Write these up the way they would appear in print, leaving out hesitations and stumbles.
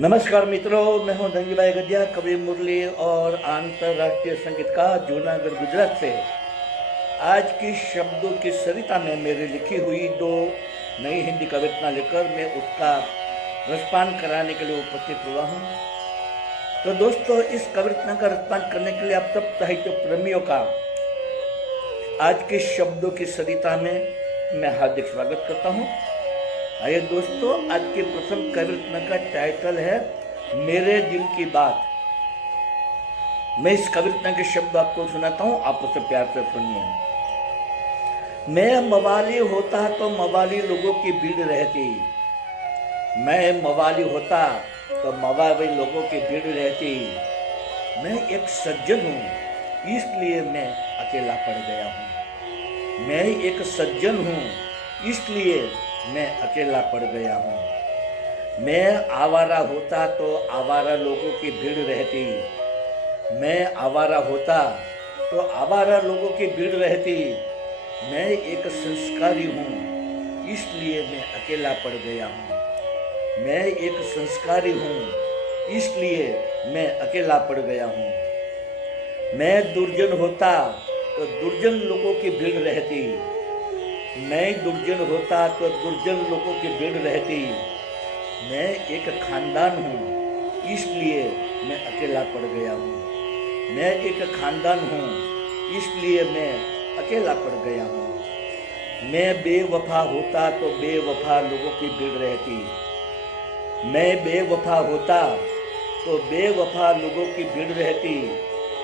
नमस्कार मित्रों, मैं हूं धनजीभाई गढ़िया, कवि मुरली और अंतर्राष्ट्रीय संगीतकार जूनागढ़ गुजरात से। आज की शब्दों की सरिता में मेरी लिखी हुई दो नई हिंदी कविता लेकर मैं उसका रसपान कराने के लिए उपस्थित हुआ हूं। तो दोस्तों, इस कविता का रसपान करने के लिए आप सब साहित्य प्रेमियों का आज के शब्दों की सरिता में मैं हार्दिक स्वागत करता हूं। आइए दोस्तों, आज के प्रथम कविता का टाइटल है मेरे दिल की बात। मैं इस कविता के शब्द आपको सुनाता हूं, आप उसे प्यार से सुनिए। मैं मवाली होता तो मवाली लोगों की भीड़ रहती, मैं मवाली होता तो मवाली लोगों की भीड़ रहती। मैं एक सज्जन हूं, इसलिए मैं अकेला पड़ गया हूं। मैं एक सज्जन हूं, इसलिए मैं अकेला पड़ गया हूँ। मैं आवारा होता तो आवारा लोगों की भीड़ रहती, मैं आवारा होता तो आवारा लोगों की भीड़ रहती। मैं एक संस्कारी हूँ, इसलिए मैं अकेला पड़ गया हूँ। मैं एक संस्कारी हूँ, इसलिए मैं अकेला पड़ गया हूँ। मैं दुर्जन होता तो दुर्जन लोगों की भीड़ रहती, मैं दुर्जन होता तो दुर्जन लोगों की भीड़ रहती। मैं एक खानदान हूँ, इसलिए मैं अकेला पड़ गया हूँ। मैं एक खानदान हूँ, इसलिए मैं अकेला पड़ गया हूँ। मैं बेवफा होता तो बेवफा लोगों की भीड़ रहती, मैं बेवफा होता तो बेवफा लोगों की भीड़ रहती।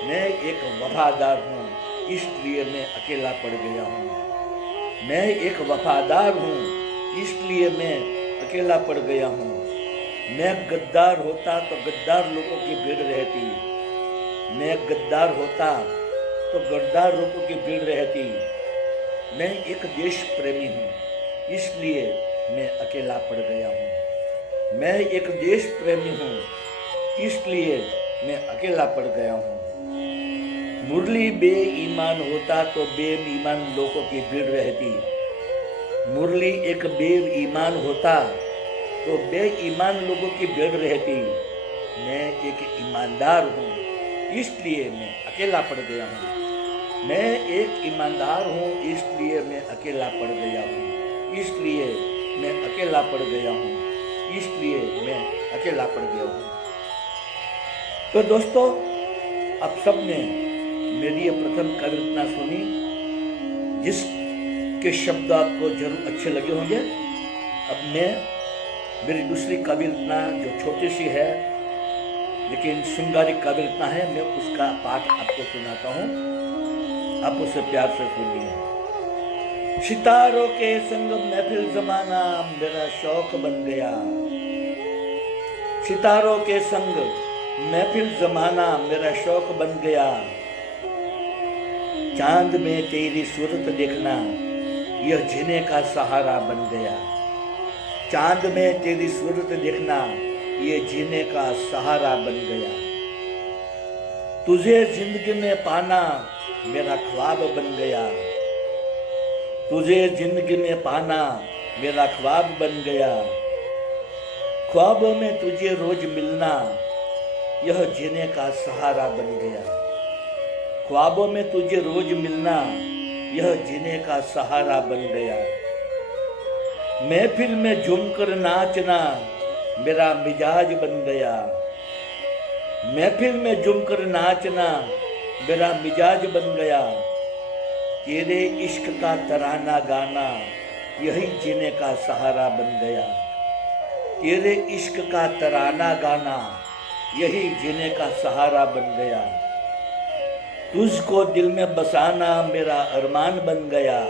मैं एक वफादार हूँ, इसलिए मैं अकेला पड़ गया हूँ। मैं एक वफादार हूँ, इसलिए मैं अकेला पड़ गया हूँ। मैं गद्दार होता तो गद्दार लोगों की भीड़ रहती, मैं गद्दार होता तो गद्दार लोगों की भीड़ रहती। मैं एक देश प्रेमी हूँ, इसलिए मैं अकेला पड़ गया हूँ। मैं एक देश प्रेमी हूँ, इसलिए मैं अकेला पड़ गया हूँ। मुरली बेईमान होता तो बेईमान लोगों की भीड़ रहती, मुरली एक बेईमान होता तो बेईमान लोगों की भीड़ रहती। मैं एक ईमानदार हूँ, इसलिए मैं अकेला पड़ गया हूँ। मैं एक ईमानदार हूँ, इसलिए मैं अकेला पड़ गया हूँ। इसलिए मैं अकेला पड़ गया हूँ, इसलिए मैं अकेला पड़ गया हूँ। तो दोस्तों, आप सब ने मेरी ये प्रथम कविता सुनी, जिसके शब्द आपको जरूर अच्छे लगे होंगे। अब मैं मेरी दूसरी कविता जो छोटी सी है लेकिन श्रृंगारिक कविता है, मैं उसका पाठ आपको सुनाता हूँ, आप उसे प्यार से सुनिए। सितारों के संग महफिल जमाना मेरा शौक बन गया, सितारों के संग महफिल जमाना मेरा शौक बन गया। चांद में तेरी सूरत देखना यह जीने का सहारा बन गया, चांद में तेरी सूरत देखना यह जीने का सहारा बन गया। तुझे जिंदगी में पाना मेरा ख्वाब बन गया, तुझे जिंदगी में पाना मेरा ख्वाब बन गया। ख्वाबों में तुझे रोज मिलना यह जीने का सहारा बन गया, ख्वाबों में तुझे रोज मिलना यह जीने का सहारा बन गया। महफिल में झूमकर नाचना मेरा मिजाज बन गया, महफिल में झूमकर नाचना मेरा मिजाज बन गया। तेरे इश्क का तराना गाना यही जीने का सहारा बन गया, तेरे इश्क का तराना गाना यही जीने का सहारा बन गया। तुझको दिल में बसाना मेरा अरमान बन गया,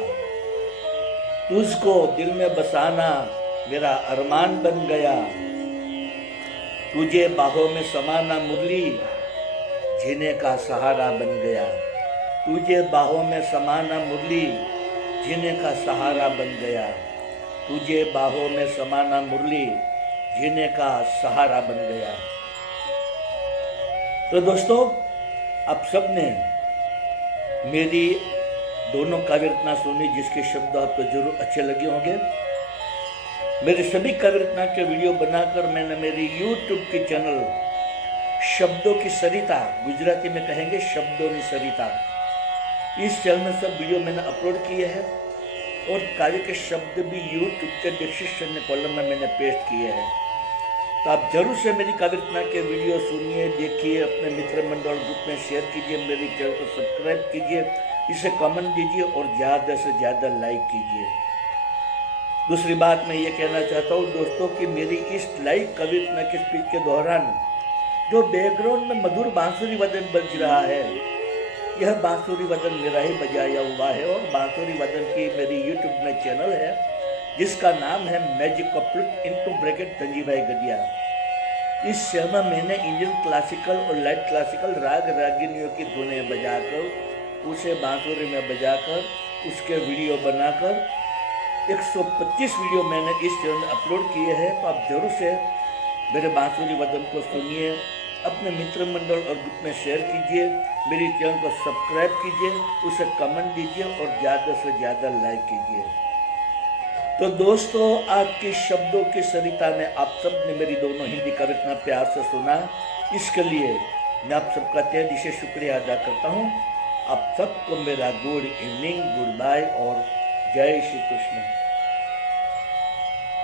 तुझको दिल में बसाना मेरा अरमान बन गया। तुझे बाहों में समाना मुरली जीने का सहारा बन गया, तुझे बाहों में समाना मुरली जीने का सहारा बन गया। तुझे बाहों में समाना मुरली जीने का सहारा बन गया। तो दोस्तों, आप सब ने मेरी दोनों कविता सुनी, जिसके शब्द आपको जरूर अच्छे लगे होंगे। मेरे सभी काव्य रचना के वीडियो बनाकर मैंने मेरी YouTube के चैनल शब्दों की सरिता, गुजराती में कहेंगे शब्दों की सरिता, इस चैनल में सब वीडियो मैंने अपलोड किए हैं और काव्य के शब्द भी YouTube के डिस्क्रिप्शन कॉलम में मैंने पेस्ट किए हैं। तो आप जरूर से मेरी काव्य रचना के वीडियो सुनिए, देखिए, अपने मित्र मंडल ग्रुप में शेयर कीजिए, मेरी चैनल को सब्सक्राइब कीजिए, इसे कमेंट दीजिए और ज़्यादा से ज़्यादा लाइक कीजिए। दूसरी बात मैं ये कहना चाहता हूँ दोस्तों कि मेरी इस लाइव काव्य रचना के स्पीच के दौरान जो बैकग्राउंड में मधुर बांसुरी वादन बज रहा है, यह बांसुरी वादन मेरा ही बजाया हुआ है और बांसुरी वादन की मेरी यूट्यूब में चैनल है जिसका नाम है magic of flute into bracket Dhanji भाई गदिया। इस चैनल में मैंने इंडियन क्लासिकल और लाइट क्लासिकल राग रागिनियों की धुनें बजाकर, उसे बांसुरी में बजाकर, उसके वीडियो बनाकर 125 वीडियो मैंने इस चैनल में अपलोड किए हैं। तो आप जरूर से मेरे बांसुरी वादन को सुनिए, अपने मित्र मंडल और ग्रुप में शेयर कीजिए, मेरी चैनल को सब्सक्राइब कीजिए, उसे कमेंट दीजिए और ज़्यादा से ज़्यादा लाइक कीजिए। तो दोस्तों, आज के शब्दों की सरिता में आप सब ने मेरी दोनों हिंदी काव्य रचना प्यार से सुना, इसके लिए मैं आप सबका तहे दिल से शुक्रिया अदा करता हूँ। आप सबको मेरा गुड इवनिंग, गुड बाय और जय श्री कृष्ण।